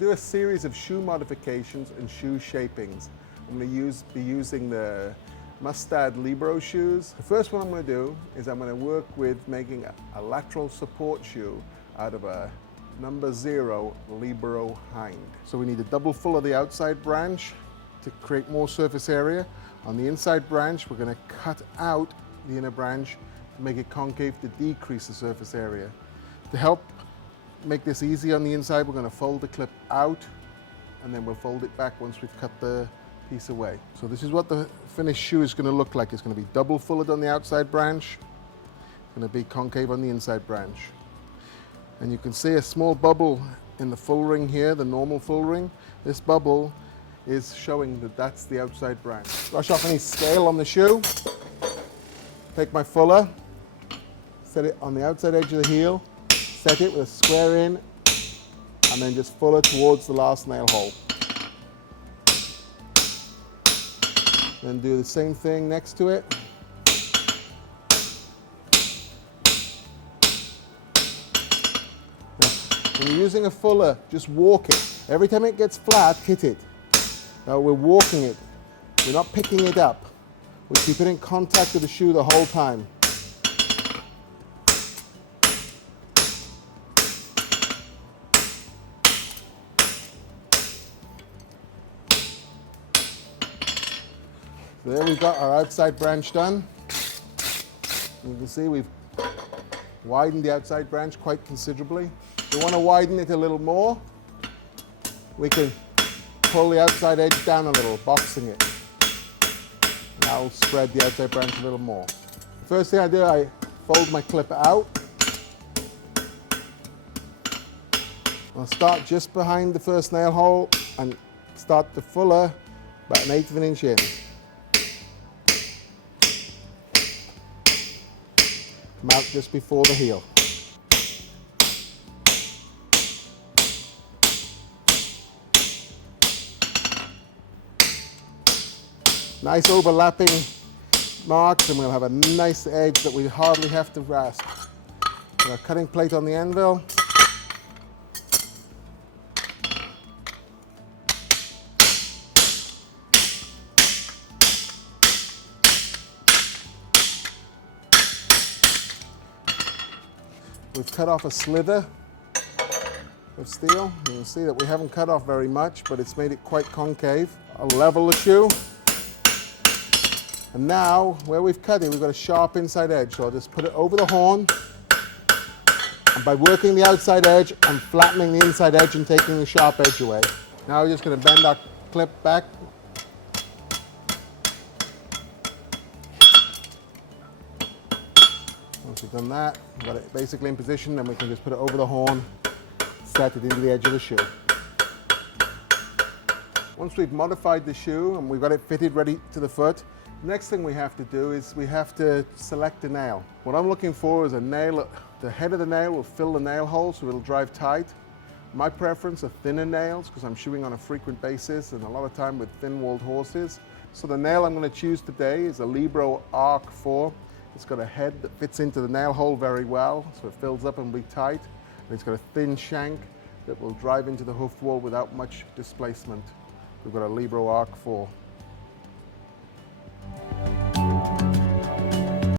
to do a series of shoe modifications and shoe shapings. I'm going to be using the Mustad LiBero shoes. The first one I'm going to do is I'm going to work with making a lateral support shoe out of a number 0 LiBero Hind. So we need a double full of the outside branch to create more surface area. On the inside branch, we're going to cut out the inner branch to make it concave to decrease the surface area. To help make this easy on the inside, we're going to fold the clip out and then we'll fold it back once we've cut the piece away. So this is what the finished shoe is going to look like. It's going to be double fulled on the outside branch, going to be concave on the inside branch. And you can see a small bubble in the full ring here, the normal full ring. This bubble is showing that that's the outside branch. Brush off any scale on the shoe. Take my fuller, set it on the outside edge of the heel, set it with a square in, and then just fuller towards the last nail hole. Then do the same thing next to it. Now, when you're using a fuller, just walk it. Every time it gets flat, hit it. Now we're walking it. We're not picking it up. We keep it in contact with the shoe the whole time. So there we've got our outside branch done. You can see we've widened the outside branch quite considerably. If we want to widen it a little more, we can pull the outside edge down a little, boxing it. That'll spread the outside branch a little more. First thing I do, I fold my clip out. I'll start just behind the first nail hole and start the fuller about 1/8 of an inch in. Come out just before the heel. Nice overlapping marks, and we'll have a nice edge that we hardly have to rasp. Got a cutting plate on the anvil. We've cut off a slither of steel. You can see that we haven't cut off very much, but it's made it quite concave. I'll level the shoe. And now, where we've cut it, we've got a sharp inside edge. So I'll just put it over the horn. And by working the outside edge, I'm flattening the inside edge and taking the sharp edge away. Now we're just going to bend our clip back. Once we've done that, we've got it basically in position, then we can just put it over the horn, set it into the edge of the shoe. Once we've modified the shoe and we've got it fitted ready to the foot, the next thing we have to do is we have to select a nail. What I'm looking for is a nail. The head of the nail will fill the nail hole so it'll drive tight. My preference are thinner nails because I'm shoeing on a frequent basis and a lot of time with thin-walled horses. So the nail I'm going to choose today is a LiBero Arc 4. It's got a head that fits into the nail hole very well, so it fills up and will be tight. And it's got a thin shank that will drive into the hoof wall without much displacement. We've got a LiBero Arc 4.